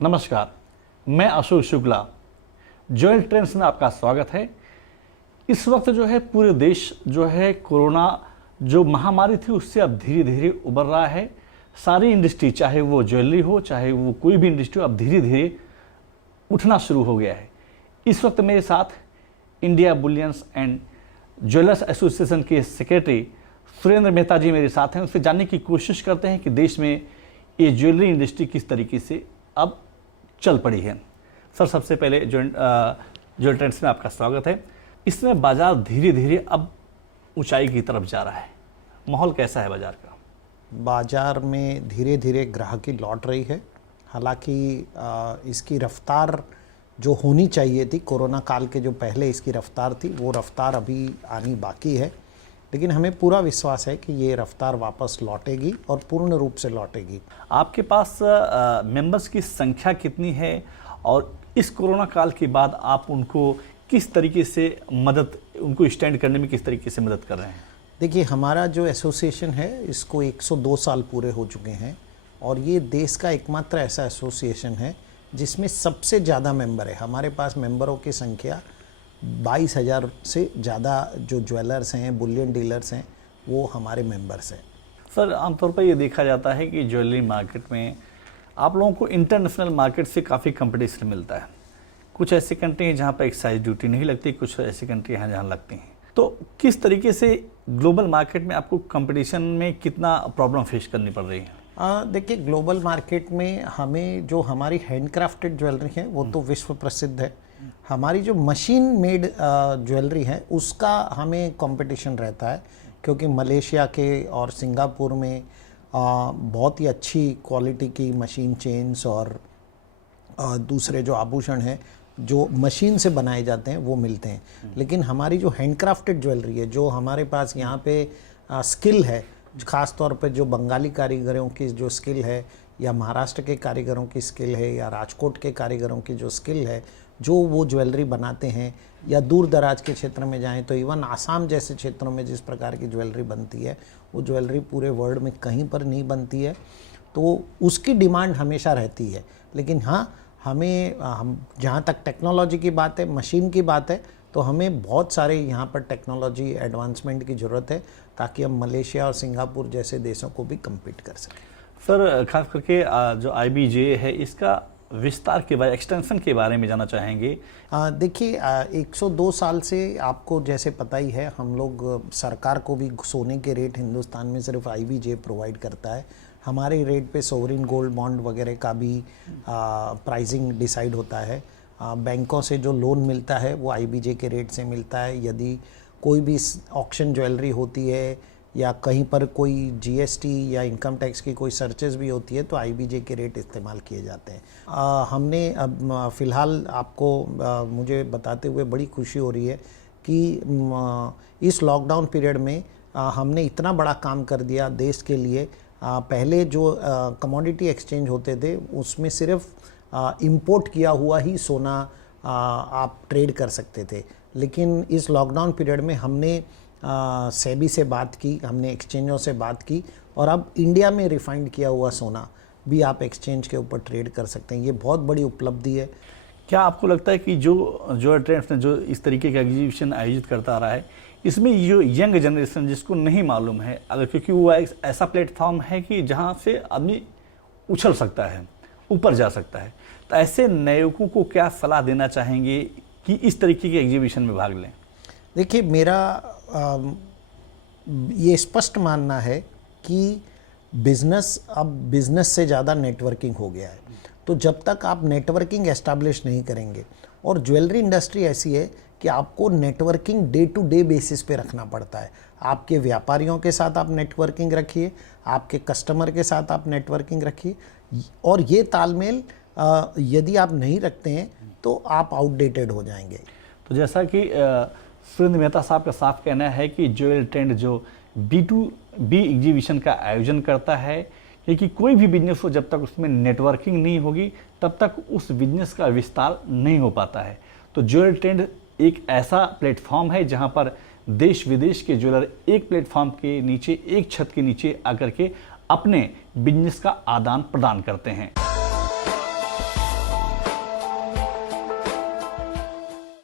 नमस्कार, मैं Ashok Shukla. Jewel trends में आपका स्वागत है। इस वक्त जो है पूरे देश जो है कोरोना जो महामारी थी उससे अब धीरे धीरे उबर रहा है। सारी इंडस्ट्री, चाहे वो ज्वेलरी हो चाहे वो कोई भी इंडस्ट्री हो, अब धीरे धीरे उठना शुरू हो गया है। इस वक्त मेरे साथ India bullions and jewellers association के सेक्रेटरी सुरेंद्र मेहता जी मेरे साथ हैं। उससे जानने की कोशिश करते हैं कि देश में ये ज्वेलरी इंडस्ट्री किस तरीके से अब चल पड़ी है। सर, सबसे पहले ज्वेल ट्रेंड्स में आपका स्वागत है। इसमें बाजार धीरे धीरे अब ऊंचाई की तरफ जा रहा है, माहौल कैसा है बाजार का? बाजार में धीरे धीरे ग्राहकी लौट रही है। हालांकि इसकी रफ्तार जो होनी चाहिए थी, कोरोना काल के जो पहले इसकी रफ्तार थी, वो रफ्तार अभी आनी बाकी है। लेकिन हमें पूरा विश्वास है कि ये रफ्तार वापस लौटेगी और पूर्ण रूप से लौटेगी। आपके पास मेंबर्स की संख्या कितनी है और इस कोरोना काल के बाद आप उनको किस तरीके से उनको स्टैंड करने में किस तरीके से मदद कर रहे हैं? देखिए, हमारा जो एसोसिएशन है इसको 102 साल पूरे हो चुके हैं और ये देश का एकमात्र ऐसा एसोसिएशन है जिसमें सबसे ज़्यादा मेंबर है। हमारे पास मेंबरों की संख्या 22,000 से ज़्यादा जो ज्वेलर्स हैं, बुलियन डीलर्स हैं, वो हमारे मेंबर्स हैं। सर, आमतौर पर ये देखा जाता है कि ज्वेलरी मार्केट में आप लोगों को इंटरनेशनल मार्केट से काफ़ी कंपटीशन मिलता है। कुछ ऐसी कंट्री हैं जहाँ पर एक्साइज ड्यूटी नहीं लगती, कुछ ऐसी कंट्री हैं जहाँ लगती हैं। तो किस तरीके से ग्लोबल मार्केट में आपको कंपटीशन में कितना प्रॉब्लम फेस करनी पड़ रही है? देखिए, ग्लोबल मार्केट में हमें जो हमारी हैंडक्राफ्टेड ज्वेलरी है वो तो विश्व प्रसिद्ध है। हमारी जो मशीन मेड ज्वेलरी है उसका हमें कंपटीशन रहता है, क्योंकि मलेशिया के और सिंगापुर में बहुत ही अच्छी क्वालिटी की मशीन चेन्स और दूसरे जो आभूषण हैं जो मशीन से बनाए जाते हैं वो मिलते हैं। लेकिन हमारी जो हैंडक्राफ्टेड ज्वेलरी है, जो हमारे पास यहाँ पे स्किल है, ख़ास तौर पे जो बंगाली कारीगरों की जो स्किल है, या महाराष्ट्र के कारीगरों की स्किल है, या राजकोट के कारीगरों की जो स्किल है, जो वो ज्वेलरी बनाते हैं, या दूर दराज के क्षेत्र में जाएं तो इवन आसाम जैसे क्षेत्रों में जिस प्रकार की ज्वेलरी बनती है वो ज्वेलरी पूरे वर्ल्ड में कहीं पर नहीं बनती है। तो उसकी डिमांड हमेशा रहती है। लेकिन हाँ, हम जहाँ तक टेक्नोलॉजी की बात है, मशीन की बात है, तो हमें बहुत सारे यहाँ पर टेक्नोलॉजी एडवांसमेंट की ज़रूरत है ताकि हम मलेशिया और सिंगापुर जैसे देशों को भी कम्पीट कर सकें। सर, खास करके जो IBJ है इसका विस्तार के बारे, एक्सटेंशन के बारे में जानना चाहेंगे। देखिए, 102 साल से आपको जैसे पता ही है, हम लोग सरकार को भी सोने के रेट हिंदुस्तान में सिर्फ IBJ प्रोवाइड करता है। हमारे रेट पे सोवरिन गोल्ड बॉन्ड वगैरह का भी प्राइसिंग डिसाइड होता है। बैंकों से जो लोन मिलता है वो IBJ के रेट से मिलता है। यदि कोई भी ऑक्शन ज्वेलरी होती है या कहीं पर कोई GST या इनकम टैक्स की कोई सर्चेज भी होती है तो IBJ के रेट इस्तेमाल किए जाते हैं। हमने अब फ़िलहाल आपको मुझे बताते हुए बड़ी खुशी हो रही है कि इस लॉकडाउन पीरियड में हमने इतना बड़ा काम कर दिया देश के लिए। पहले जो कमोडिटी एक्सचेंज होते थे उसमें सिर्फ इंपोर्ट किया हुआ ही सोना आप ट्रेड कर सकते थे। लेकिन इस लॉकडाउन पीरियड में हमने सेबी से बात की, हमने एक्सचेंजों से बात की और अब इंडिया में रिफाइंड किया हुआ सोना भी आप एक्सचेंज के ऊपर ट्रेड कर सकते हैं। ये बहुत बड़ी उपलब्धि है। क्या आपको लगता है कि जो ट्रेंड्स ने जो इस तरीके का एग्जीबिशन आयोजित करता आ रहा है, इसमें जो यंग जनरेशन जिसको नहीं मालूम है, अगर क्योंकि वो एक ऐसा प्लेटफॉर्म है कि जहाँ से आदमी उछल सकता है, ऊपर जा सकता है, तो ऐसे नवयुवकों को क्या सलाह देना चाहेंगे कि इस तरीके के एग्जीबिशन में भाग लें? देखिए, मेरा ये स्पष्ट मानना है कि बिज़नेस अब बिज़नेस से ज़्यादा नेटवर्किंग हो गया है। तो जब तक आप नेटवर्किंग एस्टैब्लिश नहीं करेंगे, और ज्वेलरी इंडस्ट्री ऐसी है कि आपको networking day to day basis पे रखना पड़ता है। आपके व्यापारियों के साथ आप नेटवर्किंग रखिए, आपके कस्टमर के साथ आप नेटवर्किंग रखिए, और ये तालमेल यदि आप नहीं रखते हैं तो आप आउटडेटेड हो जाएंगे। तो जैसा कि सुरेंद्र मेहता साहब का साफ कहना है कि ज्वेल ट्रेंड जो B2B एग्जीबिशन का आयोजन करता है, क्योंकि कोई भी बिजनेस हो जब तक उसमें नेटवर्किंग नहीं होगी तब तक उस बिजनेस का विस्तार नहीं हो पाता है। तो ज्वेल ट्रेंड एक ऐसा प्लेटफॉर्म है जहां पर देश विदेश के ज्वेलर एक प्लेटफॉर्म के नीचे, एक छत के नीचे आकर के अपने बिजनेस का आदान प्रदान करते हैं।